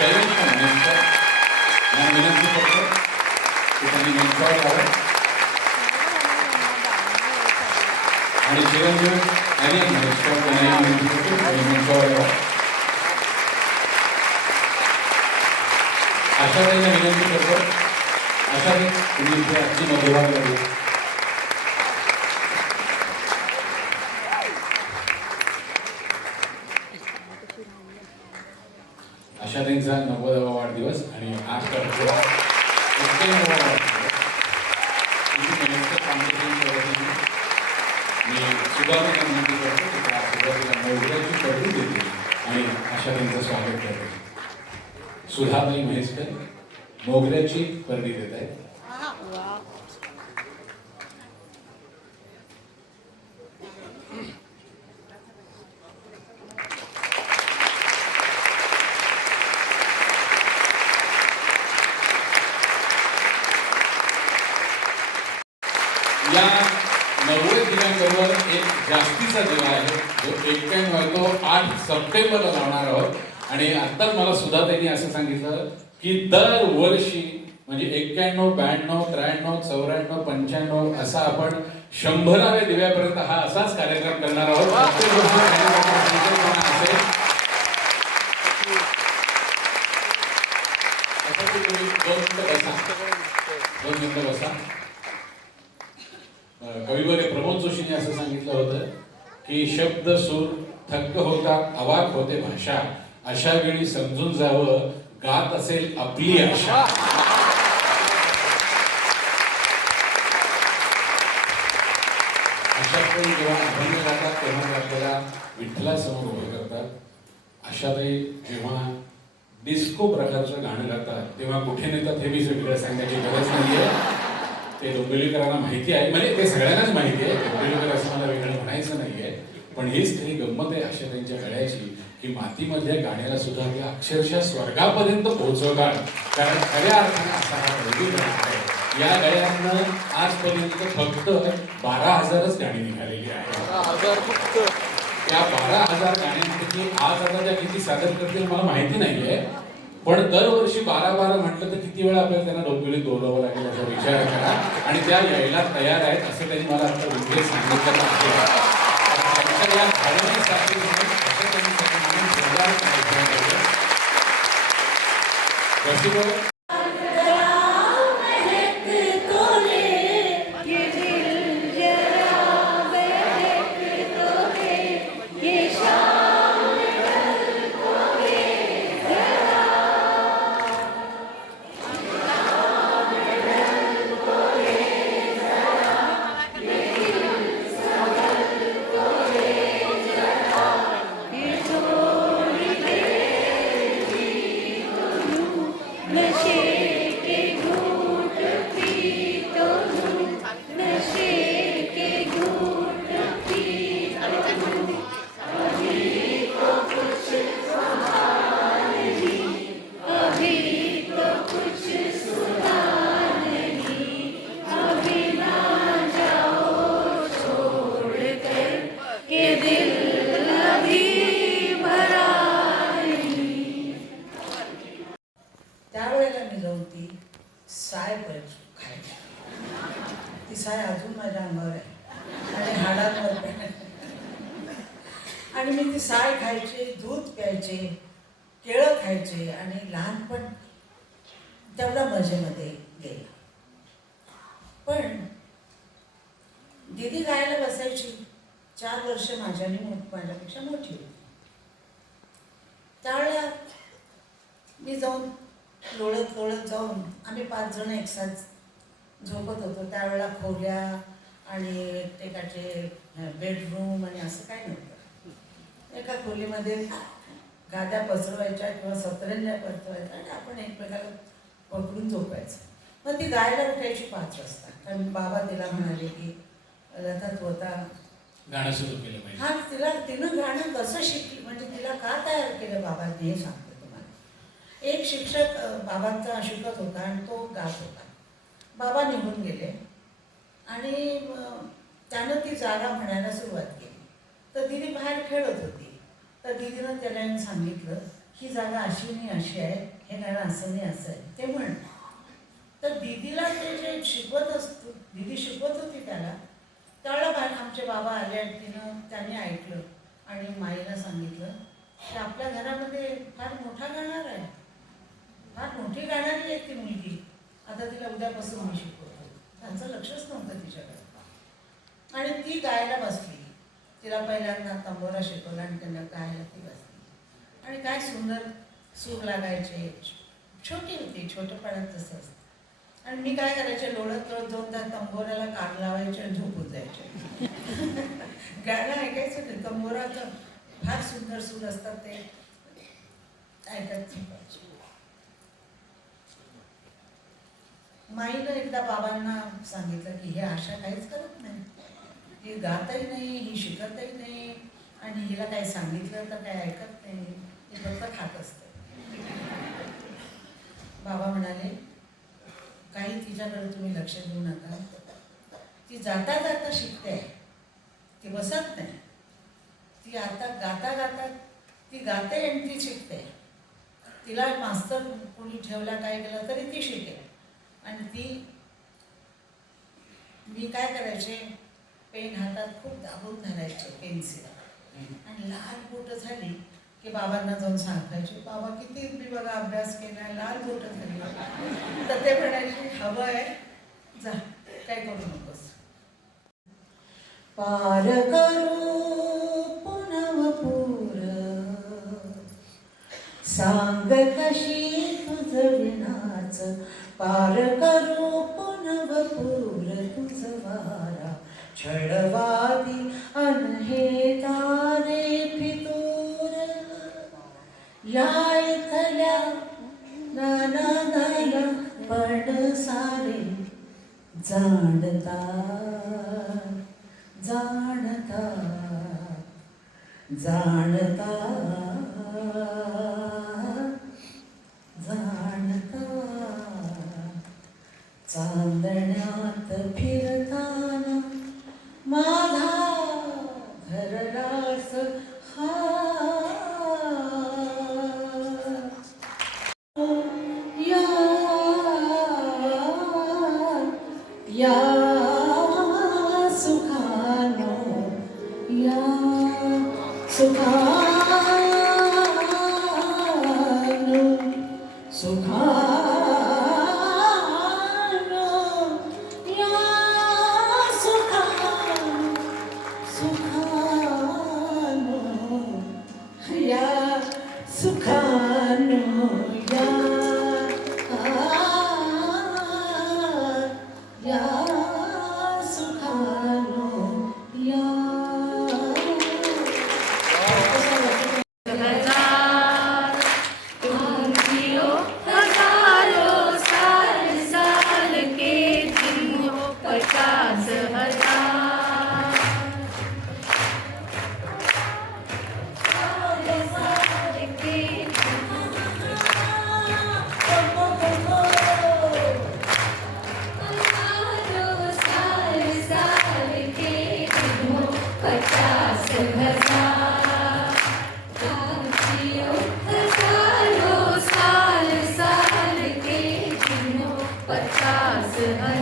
शैलेश मंगेशकर यांना विनंती करतो की त्यांनी मंचावर यावं आणि चिरंजीव अनिल महेश्वर यांना विनंती करतो की त्यांनी मंचावर यावं आशाताईंना विनंती करतो आशाताई तुम्ही इथे अगदी मधोभाग लागेल आज मी विनंती करतो की त्या मोगऱ्याची पदवी देते आणि आशाताईंचं स्वागत करते सुधाबाई म्हैसकर मोगऱ्याची पदवी देत आहेत. या नव्वद दिनांबरोबर एक जास्तीचा दिवा आहे. जो आहे तो आठ सप्टेंबरला लावणार आहोत. आणि आत्ताच मला सुद्धा त्यांनी असं सांगितलं की दरवर्षी म्हणजे एक्क्याण्णव ब्याण्णव त्र्याण्णव चौऱ्याण्णव पंच्याण्णव असा आपण शंभराव्या दिव्यापर्यंत हा असाच कार्यक्रम करणार आहोत. दोन मिनिटं बसा. दोन प्रमोद जोशीने असं सांगितलं होतं की शब्द सूर थक्क होतात अवाक होते भाषा. अशा वेळी समजून जावं गात असेल आपली आशा. अशातही जेव्हा अभंग गातात तेव्हा आपल्याला विठ्ठलासमोर उभे करतात. अशातही जेव्हा डिस्को प्रकारचं गाणं गातात तेव्हा कुठे नेतात हे मी वेगळं सांगण्याची गरज नाहीये. ते डोंबिवलीकरांना माहिती आहे. म्हणजे ते सगळ्यांनाच माहिती आहे. डोंबिवलीकर असं मला वेगळं म्हणायचं नाहीये. पण हीच तरी गंमत आहे अशा त्यांच्या गळ्याची की मातीमधल्या गाण्याला सुद्धा ते अक्षरशः स्वर्गापर्यंत पोहोचवतात. कारण खऱ्या अर्थाने असा हा आहे. या गळ्यातनं आजपर्यंत फक्त बारा हजारच गाणी निघालेली आहेत. त्या बारा हजार गाण्यांपैकी आज आता त्या किती सादर करतील मला माहिती नाहीये. पण दरवर्षी बारा म्हटलं तर किती वेळा आपल्याला त्यांना डोंबिवलीत बोलावं लागेल असा विचार करा. आणि त्या यायला तयार आहेत असं त्यांनी मला आता विशेष सांगितलं आहे त्यावेळेला मी जाऊन ती साय परत खायची. ती साय अजून माझ्या अंगावर आहे. आणि हाडांवर आणि मी ती साय खायची दूध प्यायचे केळं खायचे आणि लहानपण तेवढा मजेमध्ये गेला. पण दिदी गायला बसायची. चार वर्ष माझ्याने मोठ माझ्यापेक्षा मोठी होती. त्यावेळेला मी जाऊन लोळत लोळत जाऊन आम्ही पाच जण एकसाथ झोपत होतो. त्यावेळेला खोल्या आणि एकेकाचे बेडरूम आणि असं काही नव्हतं. एका खोलीमध्ये गाद्या पसरवायच्या किंवा सतरंज्या पसरवायच्या आणि आपण एकमेकाला पकडून झोपायचं. मग ती गायला उठायची पाच वाजता. कारण बाबा तिला म्हणाले की लता तू आता गाणं सुरू केलं पाहिजे. हा तिला तिनं गाणं कसं शिकली म्हणजे तिला का तयार केलं बाबांनी हे सांगतो तुम्हाला. एक शिक्षक बाबांचा शिकत होता आणि तो गात होता. बाबा निघून गेले आणि त्यानं ती जागा म्हणायला सुरुवात केली. तर दिदी बाहेर खेळत होती. तर दिदीनं त्याला सांगितलं ही जागा अशी नाही अशी आहे हे गाणं असं नाही असं आहे. ते म्हण तर दीदीला ते जे शिकवत असतो दीदी शिकवत होती त्याला त्यावेळेला बा आमचे बाबा आले आणि तिनं त्यांनी ऐकलं आणि माईला सांगितलं की आपल्या घरामध्ये फार मोठा गाणार आहे. फार मोठी गाणारी आहे ती मुलगी. आता तिला उद्यापासून मी शिकवतो. त्यांचं लक्षच नव्हतं तिच्याकडे. आणि ती गायला बसली. तिला पहिल्यांदा तंबोरा शिकवला आणि त्यांना गायला ती बसली. आणि काय सुंदर सूर लागायचे. छोटी होती छोटंपणात तसं असतं आणि मी काय करायचे लोळत लोळत दोन त्या तंबोऱ्याला कान लावायचे आणि झोपून जायचे. गाणं ऐकायचं नाही तंबोराचं फार सुंदर सूर असतात ते. ऐकत माईनं एकदा बाबांना सांगितलं की हे आशा काहीच करत नाही. ही गातही नाही ही शिकतही नाही आणि हिला काही सांगितलं तर काही ऐकत नाही. हे फक्त खात असते. बाबा म्हणाले काही तिच्याकडे तुम्ही लक्ष देऊ नका. ती जाता जाता शिकते ती बसत नाही. ती आता गाता गाता ती गाते आणि ती शिकते. तिला मास्तर कोणी ठेवला काय केलं तरी ती शिकेल. आणि ती मी काय करायचे? पेन हातात खूप दाबून धरायचे पेन्सिल. आणि लाल बोट झाली की बाबांना जाऊन सांगायचे बाबा किती मी बघा अभ्यास केला लाल बोट झाली. तर ते म्हणायचे हवं आहे जा काय करू नकोस. पार करू पुनवपूर. सांग कशी तुझविनाच पार करू पुनवपूर. तुझ वारा छळवादी अन्हे तारे फितूर. या इथल्या नाना गायला पण सारे जाणता जाणता जाणता जाणता चांदण्यात फिरत. So 말씀은